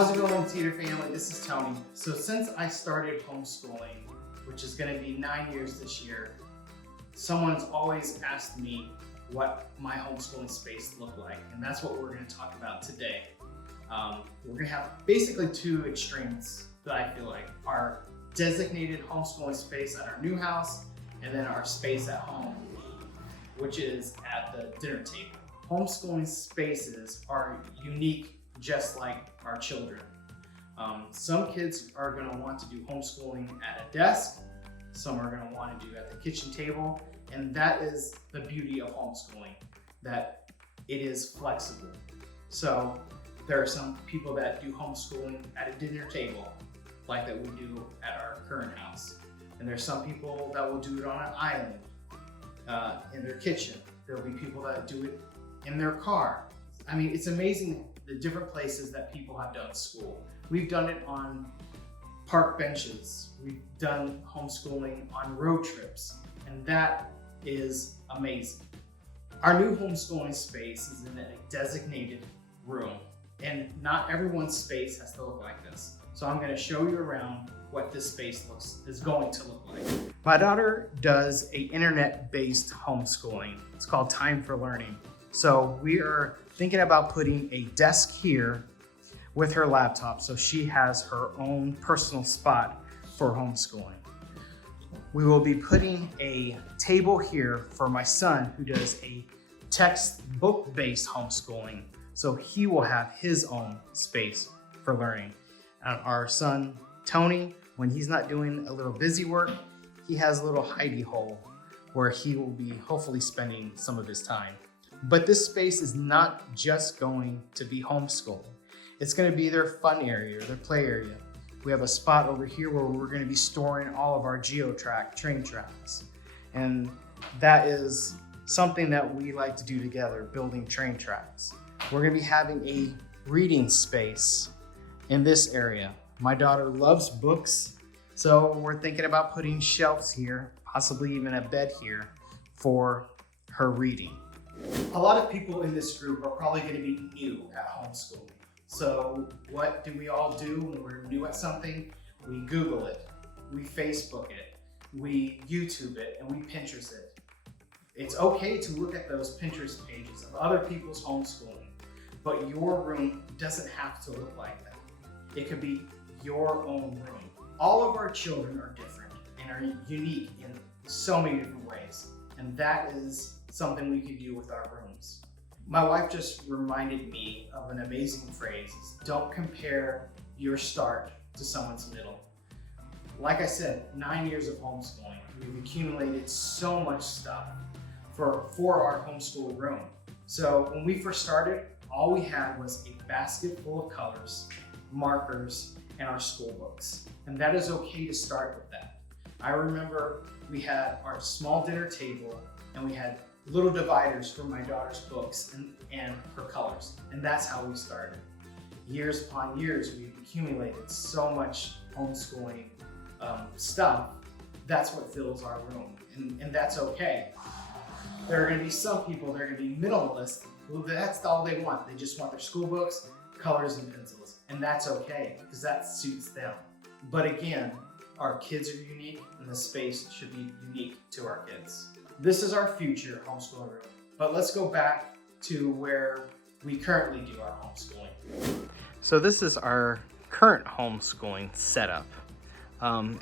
How's it going, Teeter family? This is Tony. So since I started homeschooling, which is going to be 9 years this year, someone's always asked me what my homeschooling space looked like, and that's what we're going to talk about today. We're going to have basically two extremes that I feel like are designated homeschooling space at our new house, and then our space at home, which is at the dinner table. Homeschooling spaces are unique, just like our children. Some kids are going to want to do homeschooling at a desk. Some are going to want to do at the kitchen table. And that is the beauty of homeschooling, that it is flexible. So there are some people that do homeschooling at a dinner table, like that we do at our current house. And there's some people that will do it on an island in their kitchen. There'll be people that do it in their car. I mean, it's amazing the different places that people have done school. We've done it on park benches. We've done homeschooling on road trips, and that is amazing. Our new homeschooling space is in a designated room, and not everyone's space has to look like this. So I'm going to show you around what this space is going to look like. My daughter does a internet-based homeschooling. It's called Time for Learning. So we are thinking about putting a desk here with her laptop, so she has her own personal spot for homeschooling. We will be putting a table here for my son, who does a textbook-based homeschooling, so he will have his own space for learning. And our son, Tony, when he's not doing a little busy work, he has a little hidey hole where he will be hopefully spending some of his time. But this space is not just going to be homeschooling. It's going to be their fun area, their play area. We have a spot over here where we're going to be storing all of our train tracks. And that is something that we like to do together, building train tracks. We're going to be having a reading space in this area. My daughter loves books, so we're thinking about putting shelves here, possibly even a bed here for her reading. A lot of people in this group are probably going to be new at homeschooling. So what do we all do when we're new at something? We Google it, we Facebook it, we YouTube it, and we Pinterest it. It's okay to look at those Pinterest pages of other people's homeschooling, but your room doesn't have to look like that. It could be your own room. All of our children are different and are unique in so many different ways, and that is something we can do with our rooms. My wife just reminded me of an amazing phrase: don't compare your start to someone's middle. Like I said, 9 years of homeschooling, we've accumulated so much stuff for our homeschool room. So when we first started, all we had was a basket full of colors, markers, and our school books. And that is okay to start with that. I remember we had our small dinner table, and we had little dividers for my daughter's books and her colors. And that's how we started. Years upon years, we've accumulated so much homeschooling stuff. That's what fills our room, and that's okay. There are going to be some people that are going to be minimalist, who that's all they want. They just want their school books, colors, and pencils. And that's okay, because that suits them. But again, our kids are unique, and the space should be unique to our kids. This is our future homeschooling room, but let's go back to where we currently do our homeschooling. So this is our current homeschooling setup.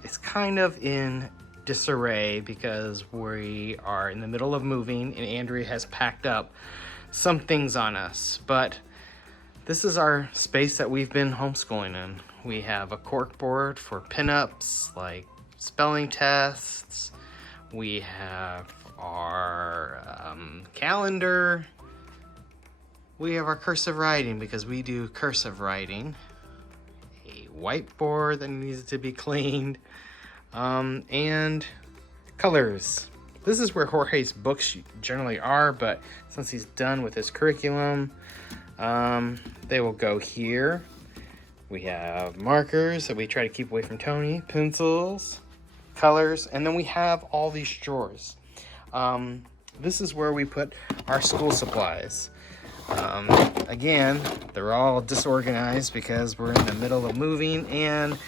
It's kind of in disarray because we are in the middle of moving, and Andrea has packed up some things on us, but this is our space that we've been homeschooling in. We have a cork board for pinups like spelling tests. We have our calendar. We have our cursive writing because we do cursive writing. A whiteboard that needs to be cleaned. And colors. This is where Jorge's books generally are, but since he's done with his curriculum, they will go here. We have markers that we try to keep away from Tony, pencils, colors, and then we have all these drawers. This is where we put our school supplies. Again, they're all disorganized because we're in the middle of moving and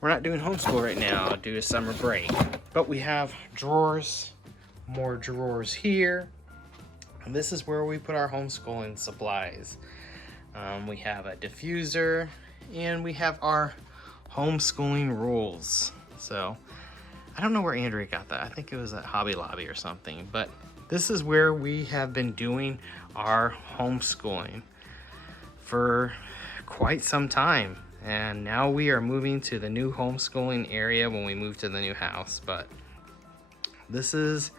we're not doing homeschool right now due to summer break. But we have drawers, more drawers here. And this is where we put our homeschooling supplies. We have a diffuser and we have our homeschooling rules. So I don't know where Andrea got that. I think it was at Hobby Lobby or something, but this is where we have been doing our homeschooling for quite some time. And now we are moving to the new homeschooling area when we move to the new house. But this is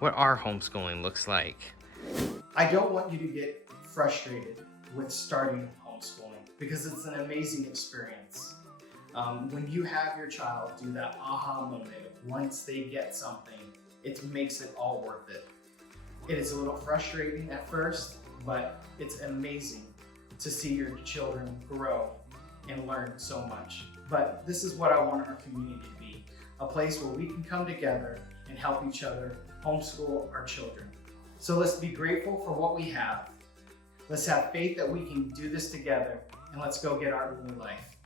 what our homeschooling looks like. I don't want you to get frustrated with starting homeschooling because it's an amazing experience. When you have your child do that aha moment, once they get something, it makes it all worth it. It is a little frustrating at first, but it's amazing to see your children grow and learn so much. But this is what I want our community to be, a place where we can come together and help each other homeschool our children. So let's be grateful for what we have. Let's have faith that we can do this together, and let's go get our new life.